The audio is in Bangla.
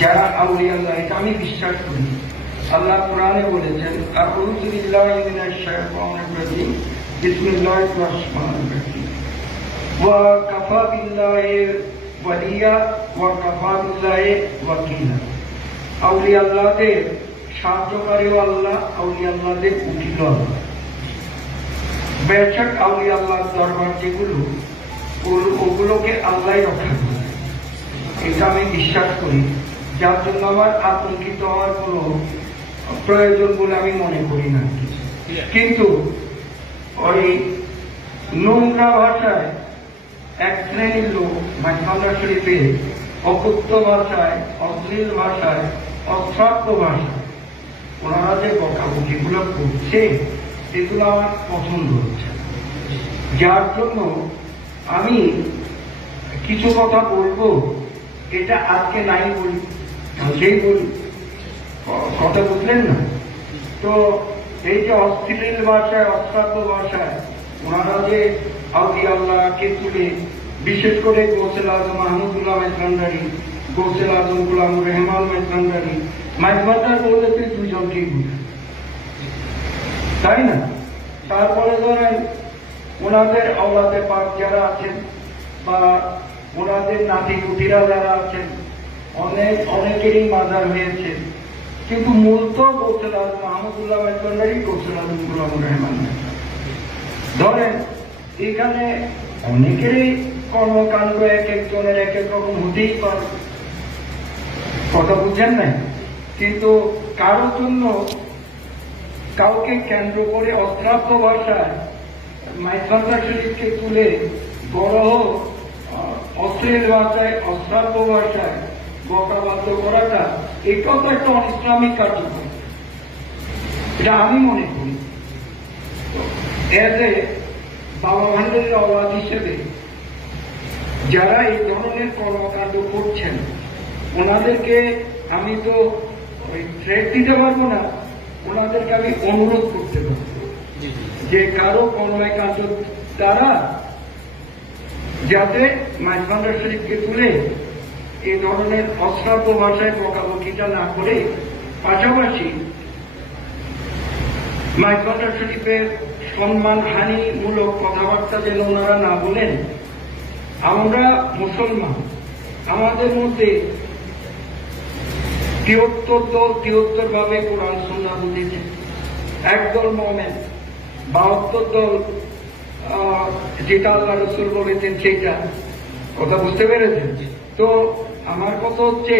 যারা আউলিয়া আল্লাহ, এটা আমি বিশ্বাস করি। আল্লাহ কোরআনে বলেছেন, আউযু বিল্লাহি মিনাশ শাইতানির রাজিম, বিসমিল্লাহির রহমানির রহিম, ওয়া কাফা বিল্লাহি ওয়ালিয়া ওয়া কাফা বিল্লাহি ওয়াকিলা। আউলিয়া আল্লাহদের সাহায্যকারীও আল্লাহ, আউলিয়া আল্লাহদের উকিল আল্লাহ। বেশক আউলিয়া আল্লাহর দরবার যেগুলো, ওগুলোকে আল্লাহ রক্ষা করে, এটা আমি বিশ্বাস করি। যার জন্য আমার আতঙ্কিত হওয়ার কোনো প্রয়োজন বলে আমি মনে করি না। কিন্তু ওই নোংরা ভাষায় এক শ্রেণীর লোক মাইজভান্ডার শরীফে অকুত্ত ভাষায়, অশ্লীল ভাষায়, অশ্রাব্য ভাষায় ওনারা যে বকাবকিগুলো করছে, এগুলো আমার পছন্দ হচ্ছে। যার জন্য আমি কিছু কথা বলবো, এটা আজকে নাই বলি, কালকেই বলি, কথা বুঝলেন না? তো এই যে অশ্লীল ভাষায়, অশ্রাব্য ভাষায় ওনারা যে আউলিয়া আল্লাহকে তুলে, বিশেষ করে গৌসুল আজম মাহমুদুল্লাহ মেজভান্ডারী, গৌসুল আজম গোলামুর রহমান মেজভান্ডারী, মাইজভান্ডার বললে তুই দুইজনকেই বুঝে, তাই না? তারপরে ধরেন ওনাদের আওলাদে পাক যারা আছেন বা ওনাদের নাতি পুতিরা যারা আছেন, অনেকেরই মাজার হয়েছে, কিন্তু মূল তো গৌসুল আজম মাহমুদুল্লাহ মেজভান্ডারী, গৌসুল আজম গোলামুর রহমান। ধরেন এখানে অনেকেরই কর্মকাণ্ড এক একজনের এক এক রকম হতেই পারে, কথা বুঝছেন না? কিন্তু কারোর জন্য কাউকে কেন্দ্র করে অশ্রাব্য ভাষায় মাইজভান্ডার শরীফকে তুলে গরহ অশ্লীল ভাষায়, অশ্রাব্য ভাষায় বকাবাদ্য করাটা, এটাও তো একটা অনিসলামিক কার্যক্রম, এটা আমি মনে করি। এজ এ বাবা ভান্ডারের আওয়াজ হিসেবে যারা এই ধরনের কর্মকাণ্ড করছেন, ওনাদেরকে আমি তো ওই থ্রেট দিতে পারবো না, ওনাদেরকে আমি অনুরোধ করতে পারবো যে কারো কর্মকাণ্ড দ্বারা যাতে মাইজভান্ডার শরীফকে তুলে এই ধরনের অশ্রাব্য ভাষায় বকাবকিটা না করে, পাশাপাশি মাইজভান্ডার শরীফের সম্মানহানিমূলক কথাবার্তা যেন ওনারা না বলেন। আমরা মুসলমান, আমাদের মধ্যে 73 দল 73 ভাবে কোরআন সুন্নাহ বুঝেছে, একদল মোমেন, 72 দল যেটা আল্লাহ রাসূল বলেছেন সেইটা, কথা বুঝতে পেরেছেন? তো আমার কথা হচ্ছে